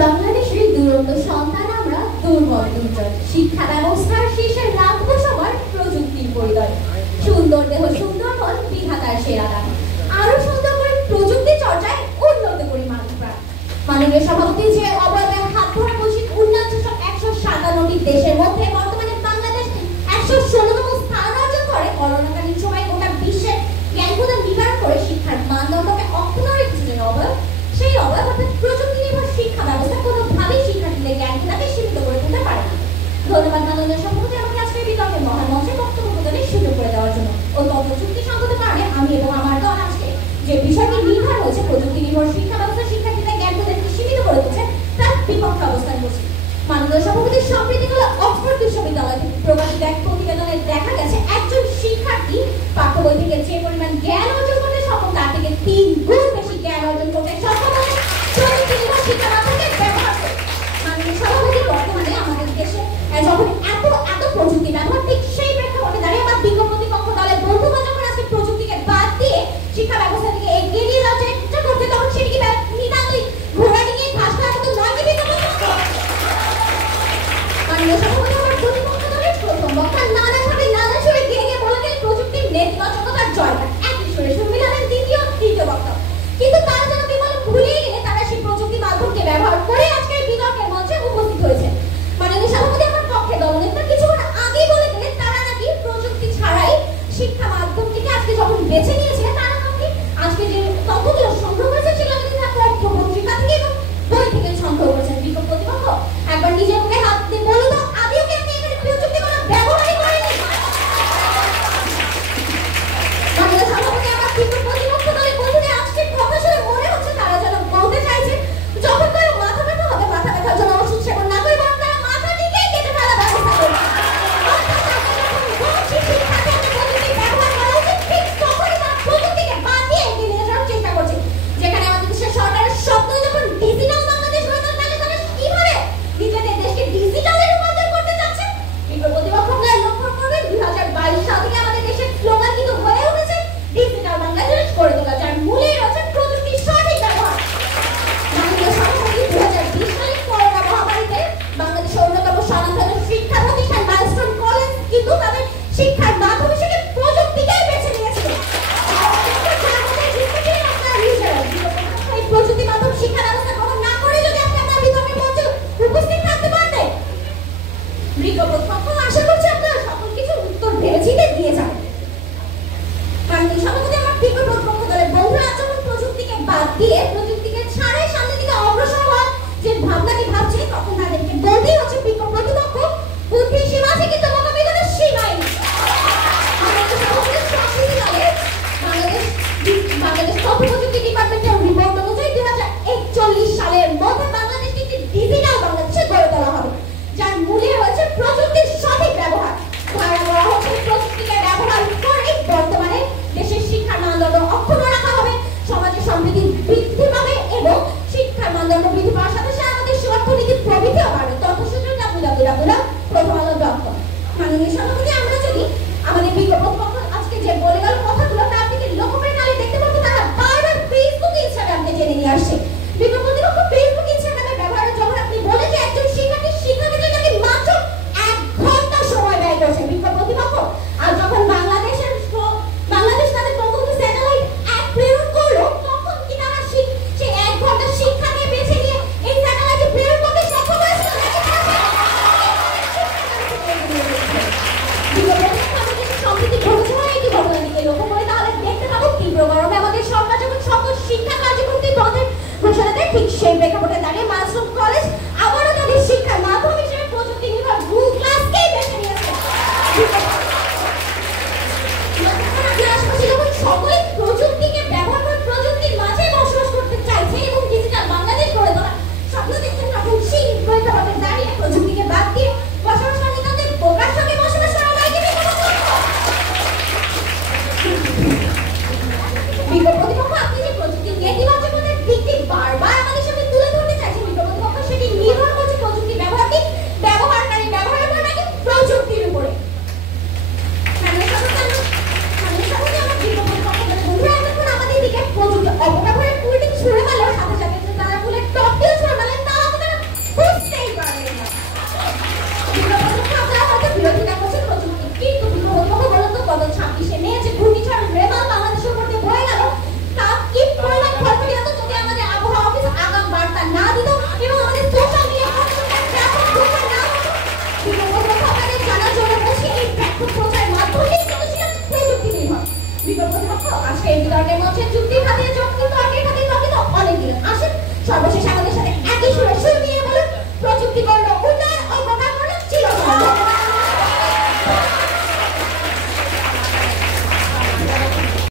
বাংলাদেশের দুরন্ত সন্তান আমরা, দুর্বল দুর্জয়। শিক্ষা ব্যবস্থার শীর্ষে রাখবো সবার প্রযুক্তির পরিচয়। সুন্দর দেহ সুন্দর মন, বিধাতার সেরা দান। আরো সুন্দর করে প্রযুক্তি চর্চায় উন্নত করি মানব প্রাণ। মাননীয় সভাপতি যে অবদানের হাত ধরা বলছি, উন্নয়ন সূচক ১৫৭টি দেশের মধ্যে বর্তমানে বাংলাদেশ ১১৬তম স্থান অর্জন করে। করোনাকালীন সময় গোটা বিশ্বের জ্ঞান প্রদান বিকার করে শিক্ষার মানদণ্ডকে অক্ষুণ্ণ রেখেছিলেন অবয়ব। সেই অবয়ব অর্থাৎ প্রযুক্তি নির্ভর শিক্ষা ব্যবস্থা কোনোভাবেই শিক্ষার্থীদের জ্ঞান প্রদানকে সীমিত করে তুলতে পারে না। ধন্যবাদ মাননীয় সভাপতি আমাকে আজকের বিতর্কের মহান মঞ্চে বক্তব্য প্রদানের সুযোগ করে দেওয়ার জন্য। অত্যন্ত যুক্তিসঙ্গত কারণে আমি এবং আমার দল আজকে যে বিষয়টি নির্ভর হয়েছে প্রযুক্তি নির্ভর শিক্ষা ব্যবস্থা শিক্ষার্থীদের জ্ঞান প্রদানকে সীমিত করে তুলছে তার বিপক্ষে অবস্থান করছি। মাননীয় সভাপতির সম্প্রতি হলো অক্সফোর্ড বিশ্ববিদ্যালয় থেকে প্রকাশিত এক প্রতিবেদনে দেখা গেছে একজন শিক্ষার্থী পাঠ্য বই থেকে যে পরিমাণ জ্ঞান অর্জন করতে সক্ষম তার থেকে ৩ গুণ বেশি জ্ঞান অর্জন করতে সক্ষম হয় প্রযুক্তি নির্ভর শিক্ষা ব্যবস্থাকে ব্যবহার করে। মাননীয় সভাপতি বর্তমানে আমাদের দেশে যখন এত প্রযুক্তি ব্যবহার, ঠিক সেই প্রেক্ষাপটে দাঁড়িয়ে আমার বিজ্ঞ প্রতিপক্ষ দলের বন্ধুগণ যখন আজকে প্রযুক্তিকে বাদ দিয়ে শিক্ষা ব্যবস্থা থেকে এগিয়ে নিয়ে যাওয়ার চেষ্টা করছে, তখন সেটিকে নিতান্তই ঘোড়া নিয়ে ঘাস খাওয়ার মতো নয় কি বিজ্ঞ প্রতিপক্ষ। মাননীয় সভাপতি আমার প্রতিপক্ষ দলের প্রথম বক্তা নানাভাবে নানা সুরে গিয়ে বলে গেলেন প্রযুক্তির নেতিবাচকতার জয়গান। একই সুরে সংবিধানের তৃতীয় বক্তা বিতর্কের মধ্যে যুক্তি খাটিয়ে চমকিত